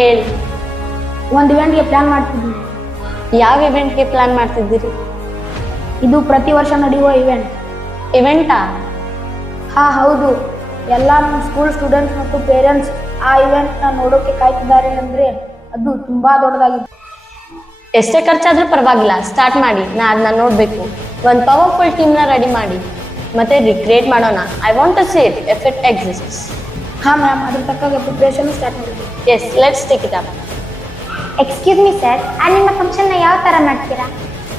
ಹೇಳಿ. ಒಂದು ಇವೆಂಟ್ಗೆ ಪ್ಲಾನ್ ಮಾಡ್ತಿದ್ದೀವಿ. ಯಾವ ಇವೆಂಟ್ಗೆ ಪ್ಲಾನ್ ಮಾಡ್ತಿದ್ದೀರಿ? ಇದು ಪ್ರತಿ ವರ್ಷ ನಡೆಯುವ ಇವೆಂಟಾ? ಹಾ ಹೌದು. ಎಲ್ಲ ನಮ್ಮ ಸ್ಕೂಲ್ ಸ್ಟೂಡೆಂಟ್ಸ್ ಮತ್ತು ಪೇರೆಂಟ್ಸ್ ಆ ಇವೆಂಟ್ನ ನೋಡೋಕೆ ಕಾಯ್ತಿದ್ದಾರೆ ಅಂದರೆ ಅದು ತುಂಬಾ ದೊಡ್ಡದಾಗಿದೆ. ಎಷ್ಟೇ ಖರ್ಚಾದ್ರೂ ಪರವಾಗಿಲ್ಲ, ಸ್ಟಾರ್ಟ್ ಮಾಡಿ. ಅದನ್ನ ನೋಡ್ಬೇಕು. ಒಂದು ಪವರ್ಫುಲ್ ಟೀಮ್ನ ರೆಡಿ ಮಾಡಿ ಮತ್ತೆ ರಿಕ್ರಿಯೇಟ್ ಮಾಡೋಣ. I want to see it if it exists. ಹಾ ಮ್ಯಾಮ್, ಅದ್ರ ತಕ್ಕಾಗ ಪ್ರಿಪ್ರೇಷನ್ ಸ್ಟಾರ್ಟ್ ಮಾಡಿದ್ವಿ. Yes, let's take it up. Excuse me sir, ನಿಮ್ಮ ಫಂಕ್ಷನ್ನ ಯಾವ ಥರ ಮಾಡ್ತೀರಾ?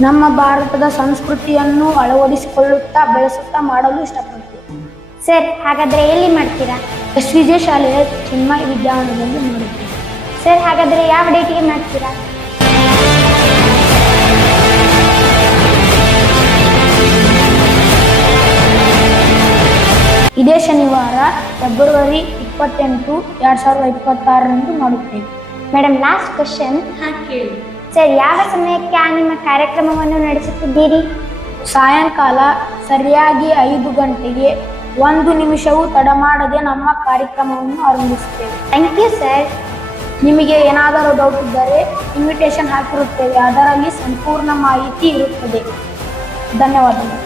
ನಮ್ಮ ಭಾರತದ ಸಂಸ್ಕೃತಿಯನ್ನು ಅಳವಡಿಸಿಕೊಳ್ಳುತ್ತಾ ಬೆಳೆಸುತ್ತಾ ಮಾಡಲು ಇಷ್ಟಪಡ್ತೀವಿ. ಸರ್, ಹಾಗಾದರೆ ಎಲ್ಲಿ ಮಾಡ್ತೀರಾ? SVJ ಶಾಲೆಯ ಚಿನ್ಮಯ ವಿದ್ಯಾವನದಲ್ಲಿ ಮಾಡುತ್ತೀವಿ. ಸರ್, ಹಾಗಾದರೆ ಯಾವ ಡೇಟಿಗೆ ಮಾಡ್ತೀರಾ? ಇದೇ ಶನಿವಾರ ಫೆಬ್ರವರಿ 28, 2026 ಮಾಡುತ್ತೇವೆ. Madam, last question. ಸರ್, ಯಾವ ಸಮಯಕ್ಕೆ ನಿಮ್ಮ ಕಾರ್ಯಕ್ರಮವನ್ನು ನಡೆಸುತ್ತಿದ್ದೀರಿ? ಸಾಯಂಕಾಲ ಸರಿಯಾಗಿ 5 ಗಂಟೆಗೆ 1 ನಿಮಿಷವೂ ತಡ ಮಾಡದೆ ನಮ್ಮ ಕಾರ್ಯಕ್ರಮವನ್ನು ಆರಂಭಿಸುತ್ತೇವೆ. Thank you sir. ನಿಮಗೆ ಏನಾದರೂ ಡೌಟ್ ಇದ್ದರೆ ಇನ್ವಿಟೇಷನ್ ಹಾಕಿರುತ್ತೇವೆ, ಅದರಲ್ಲಿ ಸಂಪೂರ್ಣ ಮಾಹಿತಿ ಇರುತ್ತದೆ. ಧನ್ಯವಾದಗಳು.